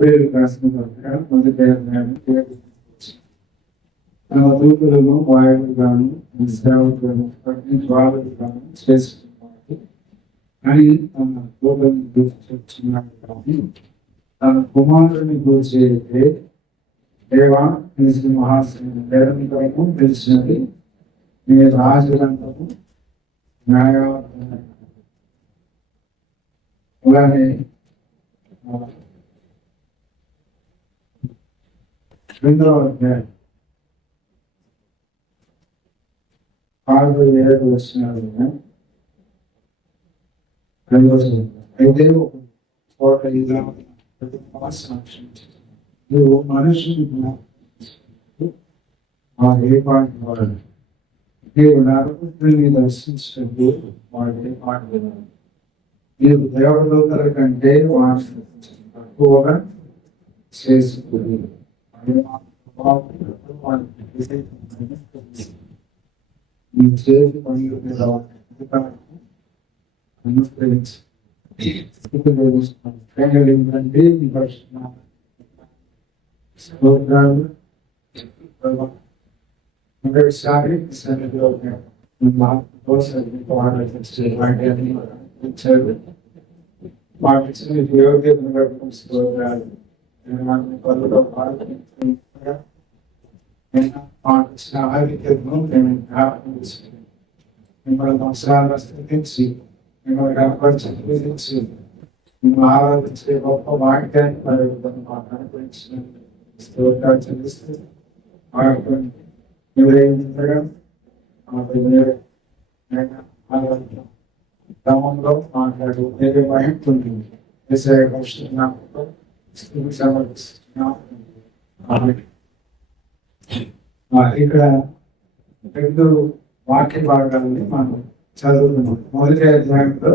April రాసిన మొదటి దూతులను వాయువులు గాను సేవకులను జ్వాలలు గాను చేసుకున్నాడు అని తన దూతలను గుర్తున్నాడు. కానీ తన కుమారుని గురించి దేవా తెలిసిన మహాశయం నిరంతరము తెలిసినది మీ రాజులంతము న్యాయవంతమైన. అలానే 2వ అధ్యాయం 6-7 వచనాలు అయితే చోట ఇలా నువ్వు మనుషుని ఏ పాటి వాడు నీవు నరపుత్రుని దర్శించినట్టు వాడు ఏ పాటి వాడు నీవు దేవదూతల కంటే వాటిని తక్కువగా చేసుకుని నీ చేతి పనులు మీద అనుగ్రహించి ఏంటంటే నీ స్తోత్రాలు మొదటిసారి సన్నిధిలో వాటిని యోగ్యతను స్తోత్రాలు పనులో పాటించిన ఆధిక్యతను నేను జ్ఞాపకం చేసుకుని మిమ్మల్ని సంవత్సరాలు స్థితించి మిమ్మల్ని కనపరిచి మిమ్మల్ని ఆరాధించే గొప్ప వాక్యాన్ని పరిగణను మాకు అనుగ్రహించిన స్తోత్రాలు చెల్లిస్తూ వాడుకోండి. ఎవరేమిగా క్రమంలో మాట్లాడు ఏదో మహిళతుంది సమర్పిస్తున్నాం. ఇక్కడ 2 వాక్య భాగాలని మనం చదువుతున్నాం. మొదటి అధ్యాయంలో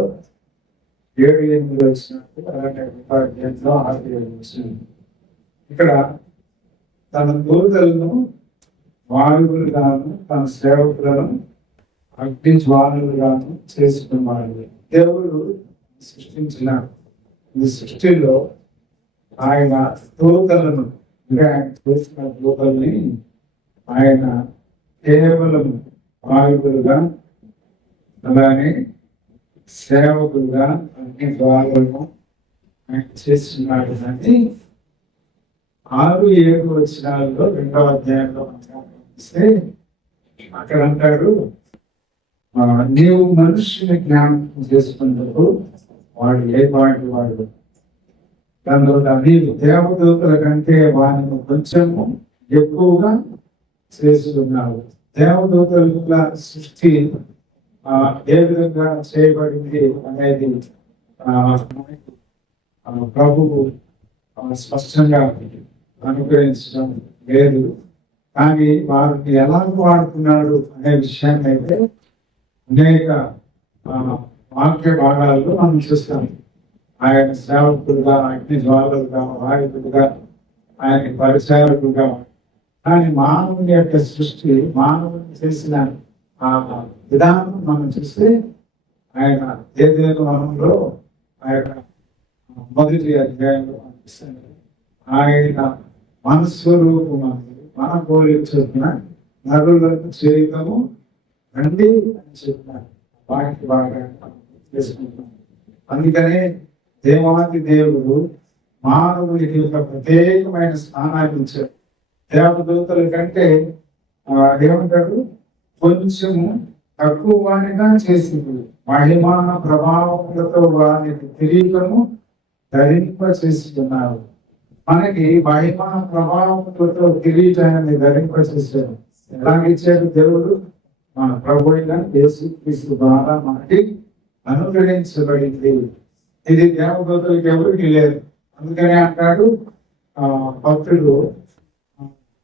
7-8 వచ్చినట్టు, అలాగే అధ్యాయంలో 6-7 వచ్చినట్టు. ఇక్కడ తన దూతలను వాయువులుగాను తన సేవకులను అగ్ని జ్వాలలుగాను చేసుకున్నాడు. దేవుడు సృష్టించిన ఈ సృష్టిలో ఆయన దూతలను ఆయన చేసిన దూతల్ని ఆయన కేవలం వాయువులుగా అలానే సేవకులుగా అన్ని ద్వారాలను ఆయన చేస్తున్నాడు. అని 6-7 వచనాల్లో 2వ అధ్యాయంలో అక్కడ అంటాడు, నీవు మనుషుని జ్ఞాపకం చేసుకున్నప్పుడు వాడు ఏ పాటి వాడు దానివల్ల నీవు దేవదూతల కంటే వారిని కొంచెము ఎక్కువగా చేసుకున్నావు. దేవదూతల సృష్టి ఏ విధంగా చేయబడింది అనేది ప్రభువు స్పష్టంగా అనుగ్రహించడం లేదు. కానీ వారిని ఎలా వాడుతున్నాడు అనే విషయాన్ని అయితే అనేక వాక్య భాగాల్లో మనం చూస్తాం. ఆయన సేవకులుగా, అగ్ని జ్వాలలుగా, వాయువులుగా, ఆయన పరిచారకులుగా. కానీ మానవుని యొక్క సృష్టి, మానవుని చేసిన ఆ విధానం మనం చూస్తే ఆయన ఏదేను వనంలో ఆయన మొదటి అధ్యాయంలో అనిపిస్తుంది. ఆయన మనస్వరూపము మన పోలి చొప్పున నరులను చేయటము రండి అని చెప్పినారు. వాటికి బాగా చేసుకుంటాం. అందుకనే దేవాది దేవుడు మానవుడికి ఒక ప్రత్యేకమైన స్థానాన్ని ఇచ్చాడు. దేవదూతల కంటే ఏమంటాడు, కొంచెము తక్కువ వాణిగా చేసింది. మహిమా ప్రభావములతో వారికి కిరీటము ధరింప చేసుకున్నారు. మనకి మహిమా ప్రభావములతో కిరీటాన్ని ధరింప చేశాడు. ఎలాగిచ్చాడు దేవుడు? మన ప్రభు అయిన యేసుక్రీస్తు ద్వారా మనకి అనుగ్రహించబడింది. ఇది దేవదూతలకు ఎవరికి లేదు. అందుకని అంటాడు భక్తుడు,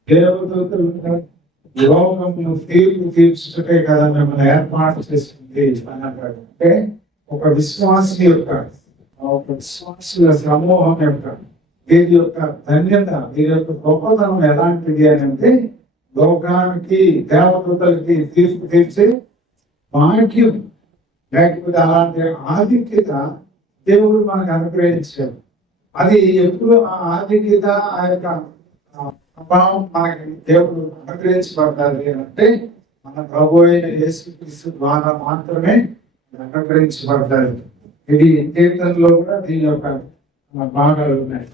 దేవదూతలు లోకమును తీర్పు తీర్చుటే కదా మిమ్మల్ని ఏర్పాటు చేసింది అని అంటాడు. అంటే ఒక విశ్వాసి విశ్వాసుల సమూహం యొక్క వీరి యొక్క ధన్యత, వీరి యొక్క గొప్పతనం ఎలాంటిది అని అంటే, లోకానికి దేవదూతలకి తీర్పు తీర్చే భాగ్యం, లేకపోతే అలాంటి ఆధిక్యత దేవుడు మనకు అనుగ్రహించాడు. అది ఎప్పుడు ఆ ఆధిక్యత, ఆ యొక్క ప్రభావం మనకి దేవుడు అనుగ్రహించబడాలి అంటే మన ప్రభు అయిన యేసుక్రీస్తు ద్వారా మాత్రమే అనుగ్రహించబడతాయి. ఇది కీర్తనలో కూడా దీని యొక్క భాగాలు ఉన్నాయి.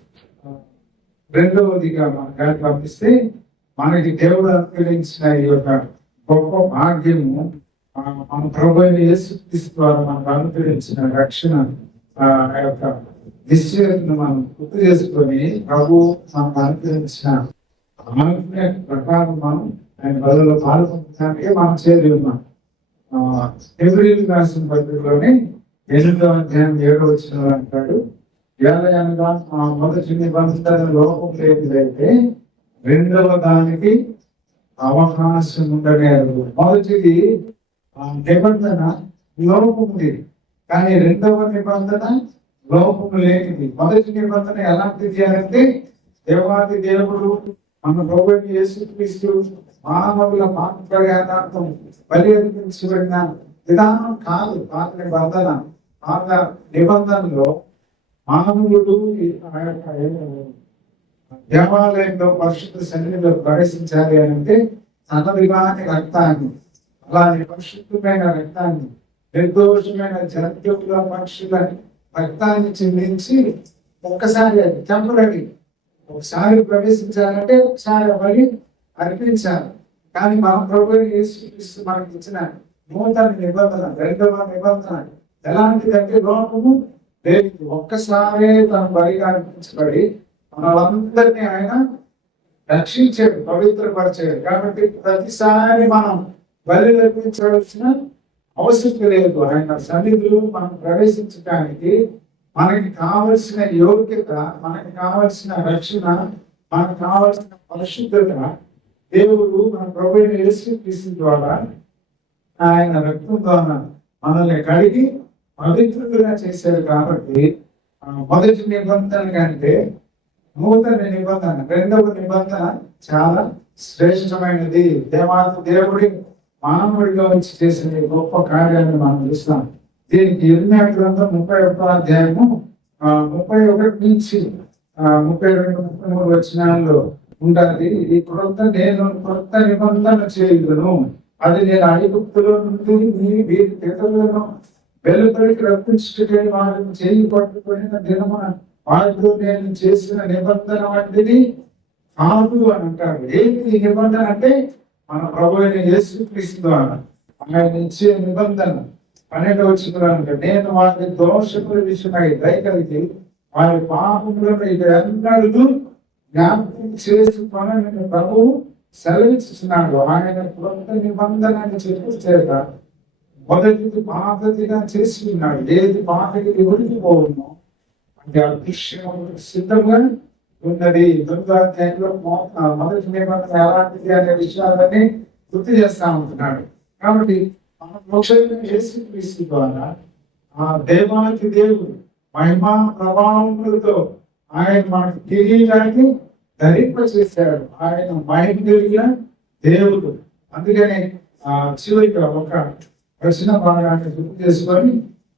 రెండవదిగా మనం పంపిస్తే మనకి దేవుడు అనుగ్రహించిన ఈ యొక్క గొప్ప భాగ్యము మన ప్రభు అయిన యేసుక్రీస్తు ద్వారా మనకు అనుగ్రహించిన రక్షణ యొక్క నిశ్చయతను మనం గుర్తు చేసుకొని ప్రభు మనకు అనుగ్రహించిన ఆత్మీయ ప్రకారం మనం ఆయన బదులు పాల్గొనడానికి మనం చేరి ఉన్నాం. ఫిబ్రవరి రాసిన పత్రికలోని 8వ అధ్యాయం 7వ వచనంలో అంటాడు, ఏలయనగా మొదటి నిబంధన లోపం లేనిదైతే రెండవ దానికి అవకాశం ఉండలేదు. మొదటిది నిబంధన లోపం ఉంది, కానీ రెండవ నిబంధన లోపం లేనిది. మొదటి నిబంధన ఎలాంటిది అంటే దేవాది దేవుడు మన ప్రభు యేసుక్రీస్తు మానవుల పాప పరిహారార్థం బలి అర్పించబడిన విధానం కాదు. పాత నిబంధన, పాత నిబంధనలో మానవుడు దేవాలయంలో పరిశుద్ధ సన్నిధిలో ప్రవేశించాలి అంటే తనదిగాని రక్తాన్ని, అలానే పరిశుద్ధమైన రక్తాన్ని, నిర్దోషమైన జంతువుల మనుషుల రక్తాన్ని చెల్లించి ఒక్కసారి టెంపరీ ఒకసారి ప్రవేశించాలంటే ఒకసారి బలి అర్పించాలి. కానీ మన ప్రభు యేసుక్రీస్తు మనకి ఇచ్చిన నూతన నిబంధన, రెండవ నిబంధన ఎలాంటిదంటే లోపము లేదు. ఒక్కసారే తన బలిగా అర్పించబడి మనలందరినీ ఆయన రక్షించాడు, పవిత్రపరిచాడు. కాబట్టి ప్రతిసారి మనం బలి అర్పించవలసిన అవసరం లేదు. ఆయన సన్నిధిలో మనం ప్రవేశించడానికి మనకి కావలసిన యోగ్యత, మనకి కావలసిన రక్షణ, మనకు కావలసిన పరిశుద్ధత దేవుడు మన ప్రభు యేసుక్రీస్తు ద్వారా ఆయన రక్తం ద్వారా మనల్ని కడిగి పవిత్రులుగా చేశారు. కాబట్టి మొదటి నిబంధన కంటే నూతన నిబంధన, రెండవ నిబంధన చాలా శ్రేష్టమైనది. దేవుడి మానవుడిగా వచ్చి చేసిన గొప్ప కార్యాన్ని మనం చూస్తాం. దీనికి ఇర్మియా గ్రంథం 31వ అధ్యాయము 31 నుంచి 32, 33 వచనాల్లో ఉండాలి. ఈ నేను కొత్త నిబంధన చేయుదును, అది నేను ఐగుప్తులో నుండి వీరి పితరులను వెలుపలికి రప్పించుటకే వారిని చేయి పట్టుకున్న దినమున వారితో నేను చేసిన నిబంధన వంటిది కాదు అని అంటారు. ఏంటి ఈ నిబంధన అంటే మన ప్రభు అయిన యేసుక్రీస్తు ద్వారా ఆయన ఇచ్చే నిబంధన. 12వ వచనంలో నేను వారి దోషముల విషయమై దయగలిగి వారి పాపములను ఇక ఎన్నడూ జ్ఞాపకం చేసుకొనని ప్రభువు సెలవిస్తున్నాడు. ఆయన కొత్త నిబంధన చెప్పు చేత మొదటిది పాతదిగా చేసి ఉన్నాడు. ఏది పాతకి ఒడిగిపోవును అంటే అదృశ్యం సిద్ధంగా ఉన్నది. దుర్గాధ్యాయంలో మొదటి నిబంధన ఎలాంటిది అనే విషయాలని గుర్తు చేస్తా ఉంటున్నాడు. కాబట్టి మన యేసుక్రీస్తు ద్వారా ఆ దేవానికి దేవుడు మహిమా ప్రభావములతో ఆయన మనకు కిరీటాన్ని ధరింపచేశాడు. ఆయన మహిమ కలిగిన దేవుడు. అందుకని చివరిగా ఒక ప్రశ్న భాగాన్ని గుర్తు చేసుకొని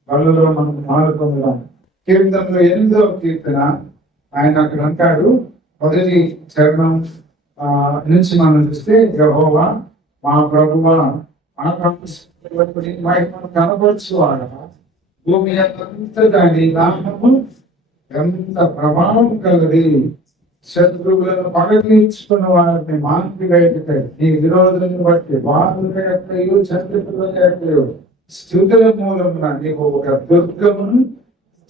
వాళ్ళలో మనం మారుకుందాం. కీర్తనలో 8వ కీర్తన ఆయన అక్కడ అంటాడు, మొదటి చరణం నుంచి మనం చూస్తే యెహోవా మా ప్రభువా మహిమను కనపరచువాడా, భూమి అంతటా నీ నామము ఎంత ప్రభావం కలది. శత్రువులను పగతీర్చుకున్న వారిని మాన్పివేయుటకై నీ విరోధులను బట్టి బాధుల ఎక్కయు చంద్రుల ఎక్కయు స్థుతుల మూలమున నీవు ఒక దుర్గమును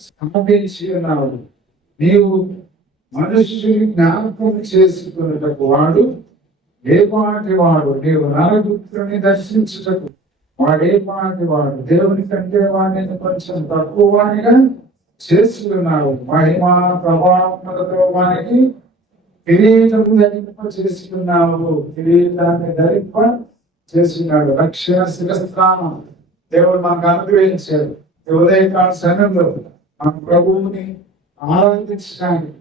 స్థాపించి ఉన్నావు. నీవు మనుష్యుని జ్ఞాపకం చేసుకున్నటకు వాడు ఏ పాటి వాడు, నీవు నరపుత్రుని దర్శించుటకు వాడే పాటి వాడు. దేవుని కంటే వాడిని కొంచెం తక్కువ వాడిగా చేసుకున్నావు. మహిమా ప్రభావములతో వానికి కిరీటము ధరింప చేసుకున్నావు. కిరీటాన్ని ధరింప చేసుకున్నాడు. రక్షణ శిరస్త్రానం దేవుడు మనకు అనుగ్రహించాడు. ఉదయకాల సమయంలో మన ప్రభువుని ఆరాధించడానికి,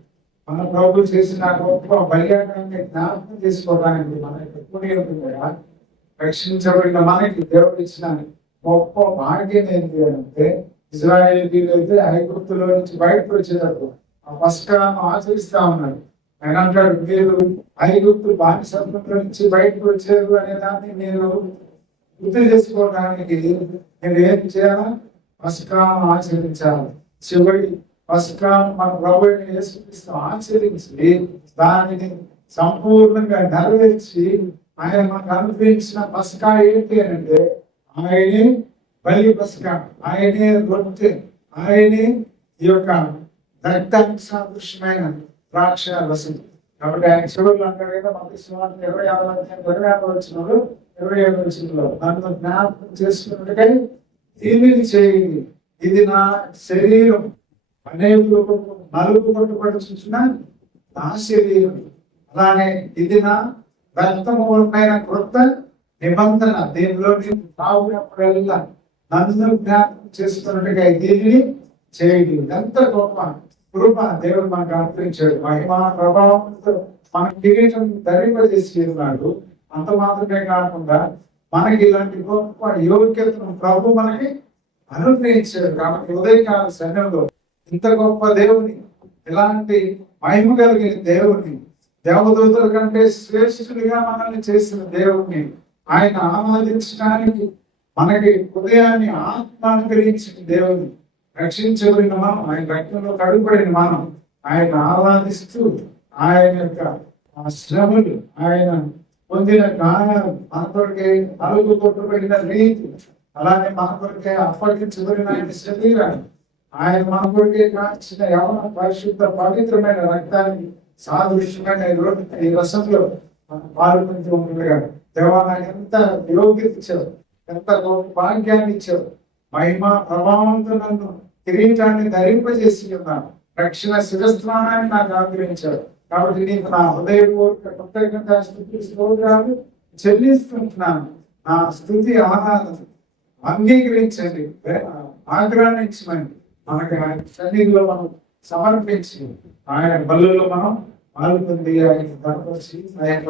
మన ప్రభు చేసిన గొప్ప బలియాగాన్ని జ్ఞాపకం చేసుకోవడానికి మన రక్షించబడిన మనకి దేవుడు ఇచ్చిన గొప్ప భాగ్యం ఏంటి అంటే ఇజ్రాయేలీలు అయితే ఐగుప్తులో నుంచి బయటకు వచ్చేటప్పుడు ఆ పస్కాను ఆచరిస్తా ఉన్నారు. ఆయన అంటాడు, మీరు ఐగుప్తు బానిసత్వం నుంచి బయటకు వచ్చారు అనే దాన్ని మీరు గుర్తు చేసుకోవడానికి మీరు ఏం చేయాలా? పస్కాను ఆచరించాలి. చివరి పస్కాను మన ప్రభువుని యేసుక్రీస్తు ఆచరించి దానిని సంపూర్ణంగా నెరవేర్చి ఆయన మనకు అనుగ్రహించిన పస్కా ఏంటి అని అంటే ఆయనే బలి పస్కా, ఆయనే రొట్టె, ఆయనే ఈ యొక్క రక్తానికి సాదృశ్యమైన ద్రాక్ష రసం. కాబట్టి ఆయన చివరిలో అంటాడు కదా, మత్తయి సువార్త 26 వచనంలో 27 వచనంలో నన్ను జ్ఞాపకం చేసుకున్నట్టుకై దీనిని చేయండి, ఇది నా శరీరం, అనేకులకు నలుగు పట్టుబడుచున్న నా శరీరం, అలానే ఇది నా రక్తమూలమైన క్రొత్త నిబంధన, దీనిలో నేను తాగినప్పుడల్లా నన్ను జ్ఞాపకం చేసుకున్నట్టుగా దీనిని చేయండి. ఎంత గొప్ప కృప దేవుడు మనకు అనుగ్రహించాడు. మహిమ ప్రభావంతో మన కిరీటం ధరింపజేసి ఉన్నాడు. అంత మాత్రమే కాకుండా మనకి ఇలాంటి గొప్ప యోగ్యతను ప్రభు మనకి అనుగ్రహించాడు. కాబట్టి ఉదయకాల సమయంలో ఇంత గొప్ప దేవుని, ఇలాంటి మహిమ కలిగిన దేవుని, దేవదూతల కంటే శ్రేష్ఠుడిగా మనల్ని చేసిన దేవుణ్ణి ఆయన ఆరాధించడానికి మనకి హృదయాన్ని ఆత్మ అనుగ్రహించిన దేవుని, రక్షించబడిన మనం, ఆయన రక్తంలో కడుగుబడిన మనం ఆయన ఆరాధిస్తూ ఆయన యొక్క శ్రమలు, ఆయన పొందిన గాయాలు, మన కొరకే నలుగు కొట్టబడిన రీతి, అలానే మన కొరకే అప్పగించబడిన ఆయన శరీరాన్ని, ఆయన మన కొరకే కాల్చిన యవన పరిశుద్ధ పవిత్రమైన రక్తానికి సాదృశ్యమైన ఈ రసంలో మనం పాల్గొంటూ ఉండగా దేవా నాకు ఎంత యోగ్యత ఇచ్చావు, ఎంత గొప్ప భాగ్యాన్ని ఇచ్చావు, మహిమ ప్రభావంతో నన్ను కిరీటాన్ని ధరింపజేసి ఉన్నాను, రక్షణ శిరస్నానాన్ని నాకు అనుగ్రహించాడు. కాబట్టి నీకు నా హృదయపూర్వక కృతజ్ఞత స్తుతులు చెల్లిస్తుంటున్నాను. నా స్తుతి ఆరాధన అంగీకరించండి, ఆగ్రహించమని మనకి ఆయన సన్నిధిలో మనం సమర్పించి ఆయన బలుల్లో మనం పాల్గొంది ఆయన ధనపరిచి ఆయన